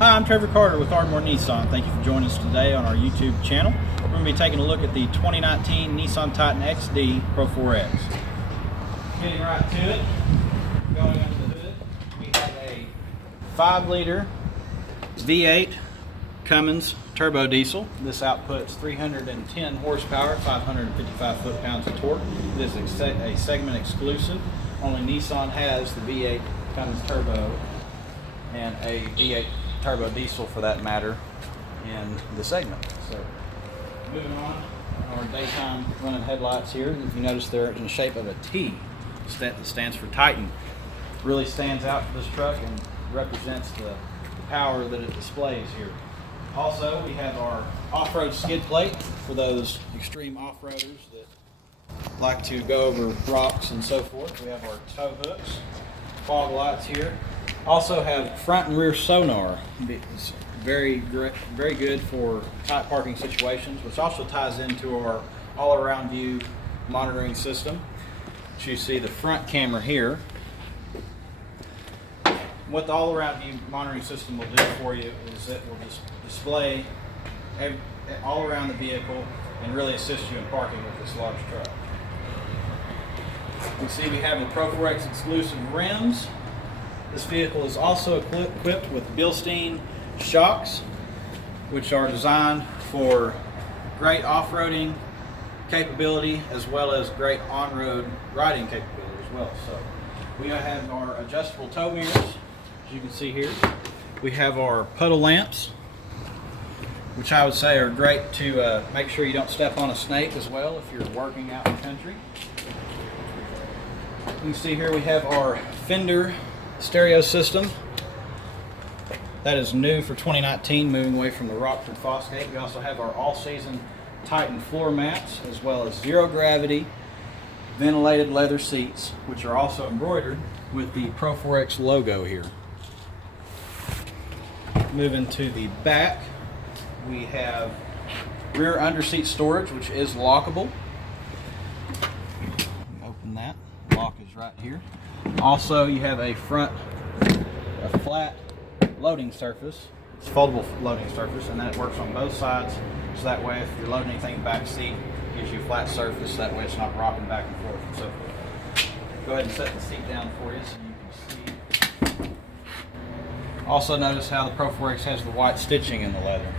Hi, I'm Trevor Carter with Ardmore Nissan. Thank you for joining us today on our YouTube channel. We're going to be taking a look at the 2019 Nissan Titan XD Pro 4X. Getting right to it, going under the hood, we have a 5-liter V8 Cummins turbo diesel. This outputs 310 horsepower, 555 foot-pounds of torque. This is a segment exclusive. Only Nissan has the V8 Cummins turbo and a V8 turbo diesel for that matter in the segment. So moving on, our daytime running headlights here, if you notice they're in the shape of a T that stands for Titan. Really stands out for this truck and represents the power that it displays here. Also, we have our off-road skid plate for those extreme off-roaders that like to go over rocks and so forth. We have our tow hooks, fog lights here. Also have front and rear sonar. It's very good for tight parking situations, which also ties into our all-around view monitoring system. So you see the front camera here. What the all-around view monitoring system will do for you is it will just display all around the vehicle and really assist you in parking with this large truck. You can see we have the Pro 4X exclusive rims. This vehicle is also equipped with Bilstein shocks, which are designed for great off-roading capability as well as great on-road riding capability as well. So we have our adjustable tow mirrors, as you can see here. We have our puddle lamps, which I would say are great to make sure you don't step on a snake as well if you're working out in the country. You can see here we have our Fender stereo system. That is new for 2019, moving away from the Rockford Fosgate. We also have our all-season Titan floor mats, as well as zero-gravity ventilated leather seats, which are also embroidered with the Pro 4X logo here. Moving to the back, we have rear underseat storage, which is lockable. Open that. Lock is right here. Also, you have a flat loading surface. It's foldable loading surface, and that works on both sides. So that way, if you're loading anything in the back seat, it gives you a flat surface. That way, it's not rocking back and forth and so forth. Go ahead and set the seat down for you so you can see. Also, notice how the Pro 4X has the white stitching in the leather.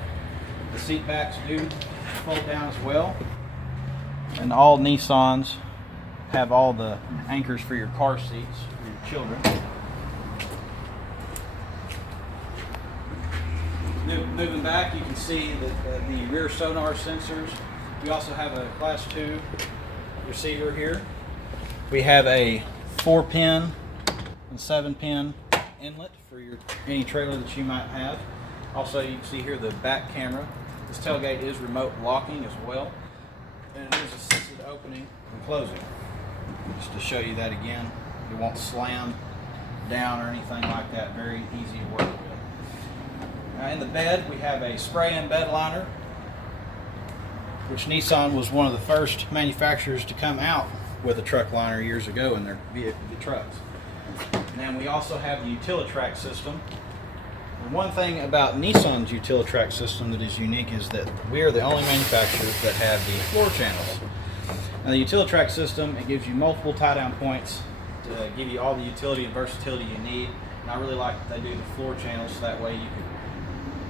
The seat backs do fold down as well, and all Nissans have all the anchors for your car seats for your children. Moving back, you can see that the rear sonar sensors. We also have a Class 2 receiver here. We have a 4-pin and 7-pin inlet for any trailer that you might have. Also, you can see here the back camera. This tailgate is remote locking as well, and it is assisted opening and closing. Just to show you that again, it won't slam down or anything like that. Very easy to work with. Now in the bed, we have a spray-in bed liner, which Nissan was one of the first manufacturers to come out with a truck liner years ago in their trucks. And then we also have the Utilitrack system. And one thing about Nissan's Utilitrack system that is unique is that we are the only manufacturers that have the floor channels. Now the Utilitrack system, it gives you multiple tie-down points to give you all the utility and versatility you need. And I really like that they do the floor channels so that way you can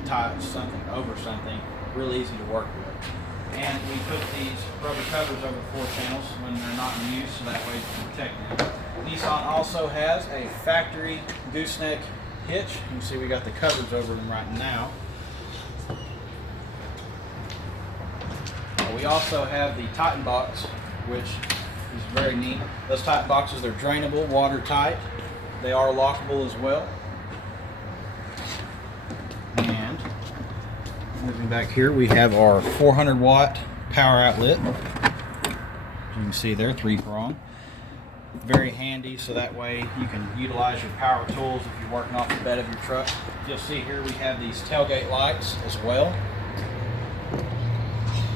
tie something over something real easy to work with. And we put these rubber covers over the floor channels when they're not in use so that way you can protect them. Nissan also has a factory gooseneck hitch. You can see we got the covers over them right now. We also have the Titan box, which is very neat. Those Titan boxes, they're drainable, watertight. They are lockable as well. And moving back here, we have our 400-watt power outlet. As you can see there, 3-prong. Very handy, so that way you can utilize your power tools if you're working off the bed of your truck. You'll see here we have these tailgate lights as well.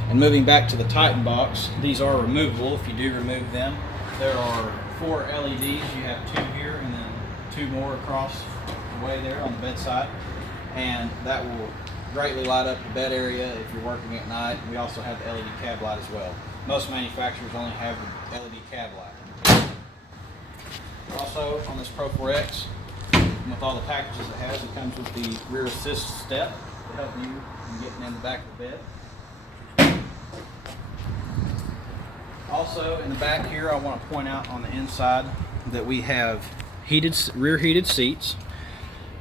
And moving back to the Titan box, these are removable if you do remove them. There are 4 LEDs. You have 2 here and then 2 more across the way there on the bedside. and that will greatly light up the bed area if you're working at night. We also have the LED cab light as well. Most manufacturers only have the LED cab light. Also on this Pro 4X, with all the packages it has, it comes with the rear assist step to help you in getting in the back of the bed. Also in the back here, I want to point out on the inside that we have rear heated seats.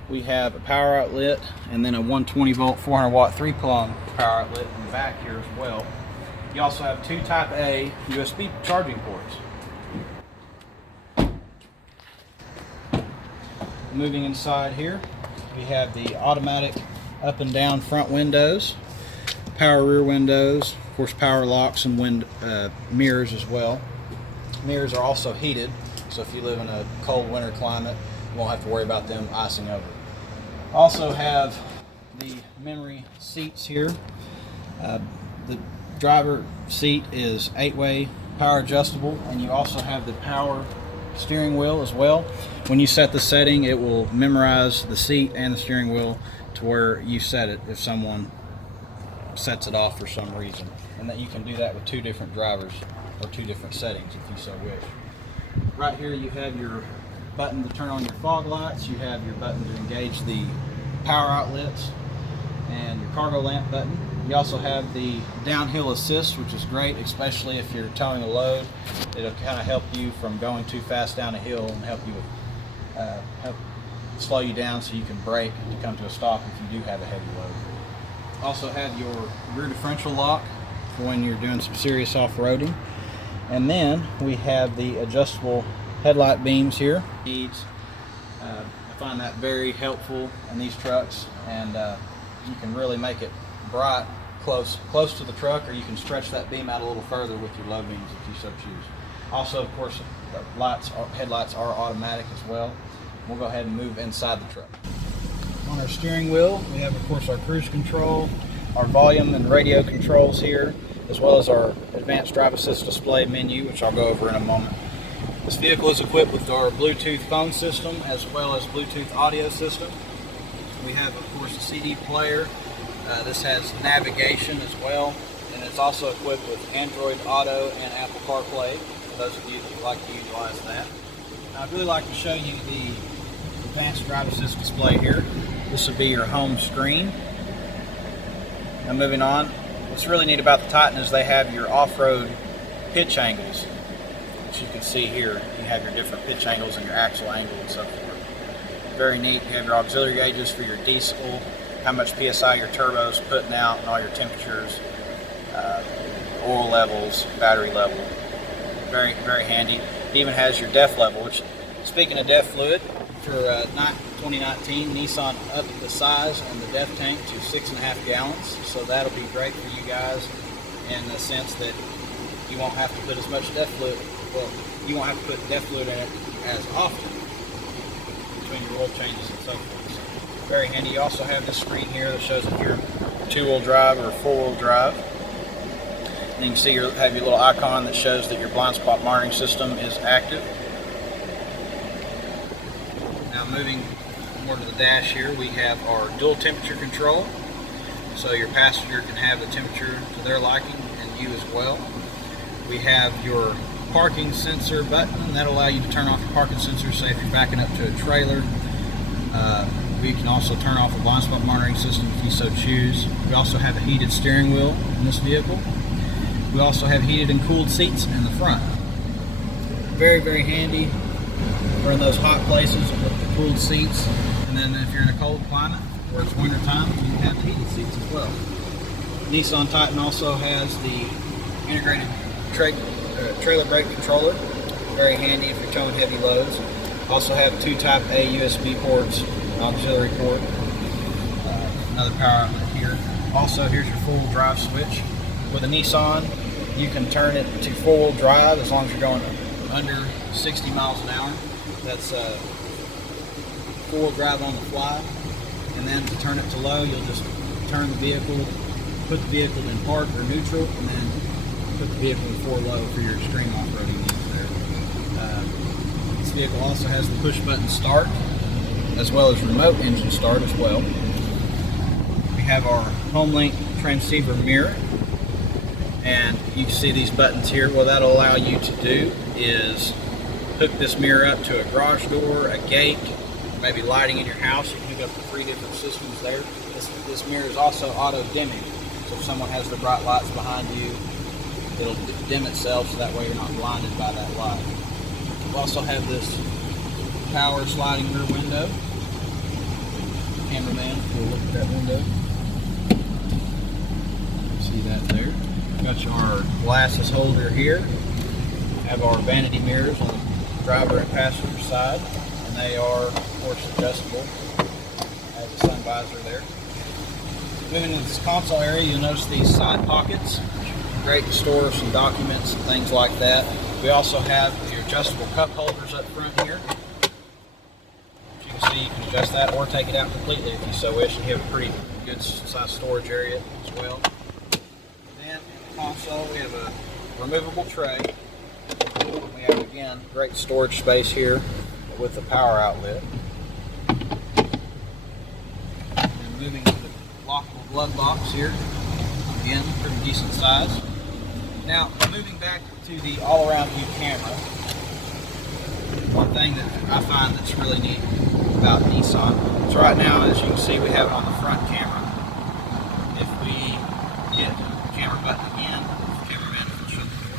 We have a power outlet and then a 120 volt 400 watt 3-prong power outlet in the back here as well. You also have 2 Type A USB charging ports. Moving inside here, we have the automatic up and down front windows, power rear windows, of course power locks and mirrors as well. Mirrors are also heated, so if you live in a cold winter climate, you won't have to worry about them icing over. Also have the memory seats here. The driver seat is 8-way power adjustable, and you also have the power steering wheel as well. When you set the setting, it will memorize the seat and the steering wheel to where you set it if someone sets it off for some reason. And that you can do that with 2 different drivers or 2 different settings if you so wish. Right here you have your button to turn on your fog lights, you have your button to engage the power outlets, and your cargo lamp button. You also have the downhill assist, which is great, especially if you're towing a load. It'll kind of help you from going too fast down a hill and help you help slow you down so you can brake to come to a stop if you do have a heavy load. Also have your rear differential lock for when you're doing some serious off-roading. And then we have the adjustable headlight beams here. I find that very helpful in these trucks, and you can really make it bright close to the truck, or you can stretch that beam out a little further with your low beams if you so choose. Also, of course, the headlights are automatic as well. We'll go ahead and move inside the truck. On our steering wheel, we have, of course, our cruise control, our volume and radio controls here, as well as our advanced drive assist display menu, which I'll go over in a moment. This vehicle is equipped with our Bluetooth phone system as well as Bluetooth audio system. We have, of course, a CD player. This has navigation as well, and it's also equipped with Android Auto and Apple CarPlay, for those of you that would like to utilize that. Now, I'd really like to show you the advanced drive assist display here. This would be your home screen. Now moving on, what's really neat about the Titan is they have your off-road pitch angles, which you can see here. You have your different pitch angles and your axle angle and so forth. Very neat. You have your auxiliary gauges for your diesel, how much PSI your turbo's putting out, and all your temperatures, oil levels, battery level. Very, very handy. It even has your DEF level, which, speaking of DEF fluid, for 2019, Nissan upped the size and the DEF tank to 6.5 gallons. So that'll be great for you guys in the sense that you won't have to put as much DEF fluid. Well, you won't have to put DEF fluid in it as often between your oil changes and so forth. So very handy. You also have this screen here that shows if you're 2-wheel drive or 4-wheel drive. And you can see have your little icon that shows that your blind spot monitoring system is active. Now moving more to the dash here, we have our dual temperature control. So your passenger can have the temperature to their liking and you as well. We have your parking sensor button, and that'll allow you to turn off your parking sensor, say if you're backing up to a trailer. We can also turn off the blind spot monitoring system if you so choose. We also have a heated steering wheel in this vehicle. We also have heated and cooled seats in the front. Very, very handy for in those hot places with the cooled seats. And then if you're in a cold climate where it's winter time, you can have the heated seats as well. Nissan Titan also has the integrated trailer brake controller. Very handy if you're towing heavy loads. Also have 2 Type A USB ports, an auxiliary port, another power outlet here. Also, here's your 4-wheel drive switch. With a Nissan, you can turn it to 4-wheel drive as long as you're going under 60 miles an hour. That's 4-wheel drive on the fly. And then to turn it to low, you'll just turn the vehicle, put the vehicle in park or neutral, and then put the vehicle in 4 low for your extreme off-roading needs there. This vehicle also has the push button start, as well as remote engine start as well. have our HomeLink transceiver mirror, and you can see these buttons here. What that'll allow you to do is hook this mirror up to a garage door, a gate, maybe lighting in your house. You can hook up to 3 different systems there. This mirror is also auto dimming, so if someone has the bright lights behind you, it'll dim itself, so that way you're not blinded by that light. We also have this power sliding rear window. Cameraman will look at that window. See that there. Got our glasses holder here. Have our vanity mirrors on the driver and passenger side, and they are, of course, adjustable. Has a sun visor there. Moving into this console area, you'll notice these side pockets. Great to store some documents and things like that. We also have your adjustable cup holders up front here. As you can see, you can adjust that or take it out completely if you so wish, and you have a pretty good size storage area as well. Then in the console, we have a removable tray. We have, again, great storage space here with the power outlet. And moving to the lockable glove box here, again, pretty decent size. Now, moving back to the all-around view camera, one thing that I find that's really neat about Nissan, so right now, as you can see, we have it on the front camera. If we hit the camera button again, cameraman will shut the door.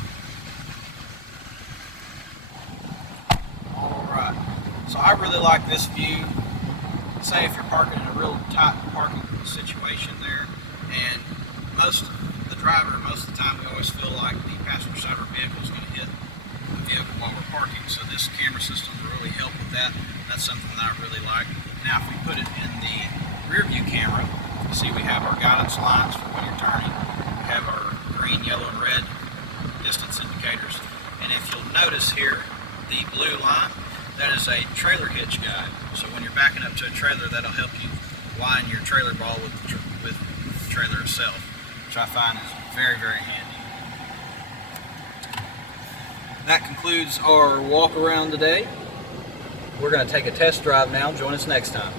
Alright, so I really like this view. Say if you're parking in a real tight parking situation there, and the driver, most of the time, we always feel like the passenger side of our vehicle is going to hit the vehicle while we're parking. So this camera system will really help with that. That's something that I really like. Now, if we put it in the rear view camera, you see we have our guidance lines for when you're turning. We have our green, yellow, and red distance indicators. And if you'll notice here, the blue line, that is a trailer hitch guide. So when you're backing up to a trailer, that'll help you line your trailer ball with the trailer itself, which I find is very, very handy. That concludes our walk around today. We're going to take a test drive now. Join us next time.